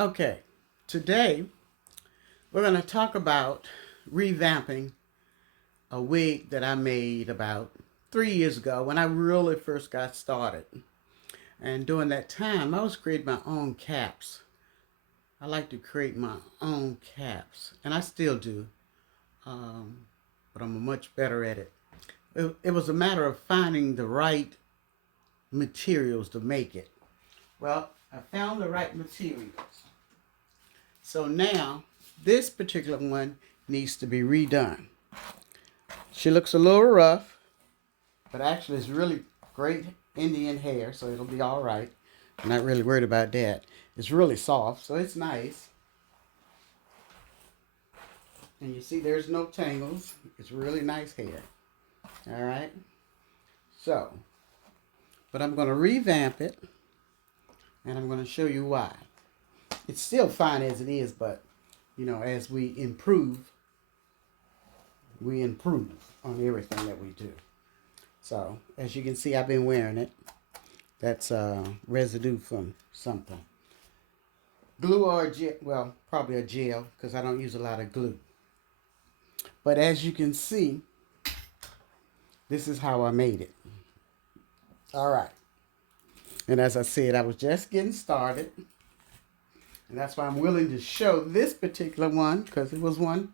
Okay, today we're going to talk about revamping a wig that I made about 3 years ago when I really first got started. And during that time, I was creating my own caps. I like to create my own caps, and I still do, um, but I'm much better at it. It was a matter of finding the right materials to make it. Well, I found the right materials. So now, this particular one needs to be redone. She looks a little rough, but actually it's really great Indian hair, so it'll be all right. I'm not really worried about that. It's really soft, so it's nice. And you see there's no tangles. It's really nice hair. All right. So, but I'm going to revamp it, and I'm going to show you why. It's still fine as it is, but, as we improve on everything that we do. So, as you can see, I've been wearing it. That's residue from something. Glue or a gel, well, probably a gel, because I don't use a lot of glue. But as you can see, this is how I made it. All right. And as I said, I was just getting started. And that's why I'm willing to show this particular one, because it was one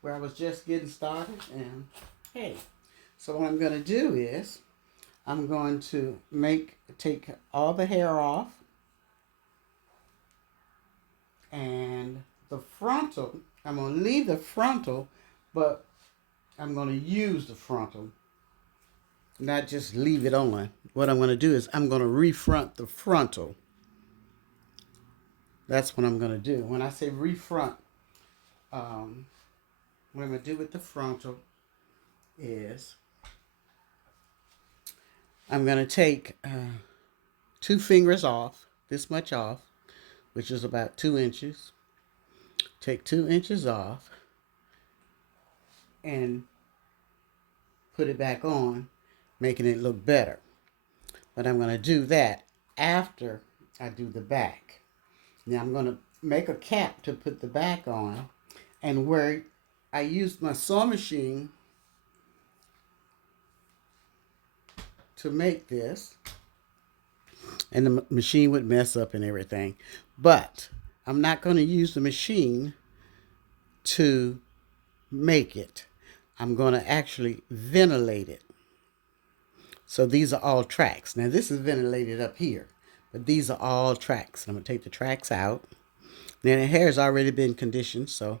where I was just getting started. And hey, so what I'm going to do is I'm going to take all the hair off, and the frontal, I'm going to leave the frontal, but I'm going to use the frontal, not just leave it on. What I'm going to do is I'm going to refront the frontal. That's what I'm going to do. When I say refront, what I'm going to do with the frontal is I'm going to take 2 fingers off, this much off, which is about 2 inches. Take 2 inches off and put it back on, making it look better. But I'm going to do that after I do the back. Now I'm going to make a cap to put the back on, and where I used my sewing machine to make this, and the machine would mess up and everything, but I'm not going to use the machine to make it. I'm going to actually ventilate it. So these are all tracks. Now this is ventilated up here, but these are all tracks. I'm going to take the tracks out. Now the hair has already been conditioned, so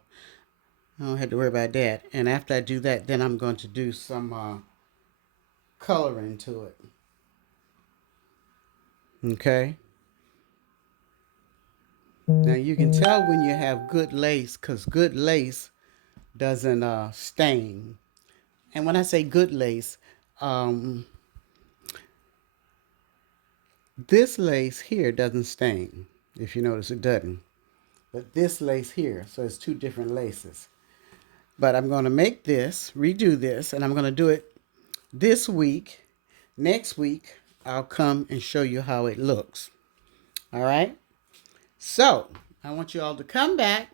I don't have to worry about that. And after I do that, then I'm going to do some coloring to it. Okay. Now you can tell when you have good lace, because good lace doesn't stain. And when I say good lace, this lace here doesn't stain. If you notice, it doesn't. But this lace here, so it's 2 different laces. But I'm going to make this, redo this, and I'm going to do it this week. Next week, I'll come and show you how it looks. All right? So, I want you all to come back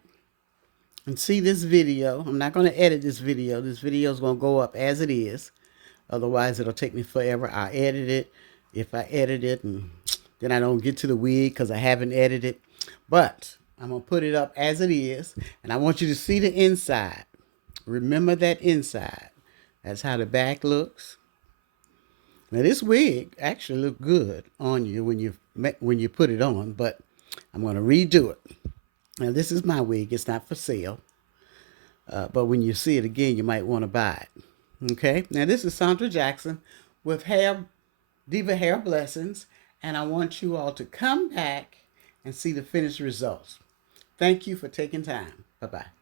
and see this video. I'm not going to edit this video. This video is going to go up as it is. Otherwise, it'll take me forever. I'll edit it. If I edit it, and then I don't get to the wig because I haven't edited. But I'm going to put it up as it is. And I want you to see the inside. Remember that inside. That's how the back looks. Now this wig actually looked good on you when you put it on, but I'm going to redo it. Now this is my wig. It's not for sale. But when you see it again, you might want to buy it. Okay? Now this is Sandra Jackson with Diva Hair Blessings, and I want you all to come back and see the finished results. Thank you for taking time. Bye-bye.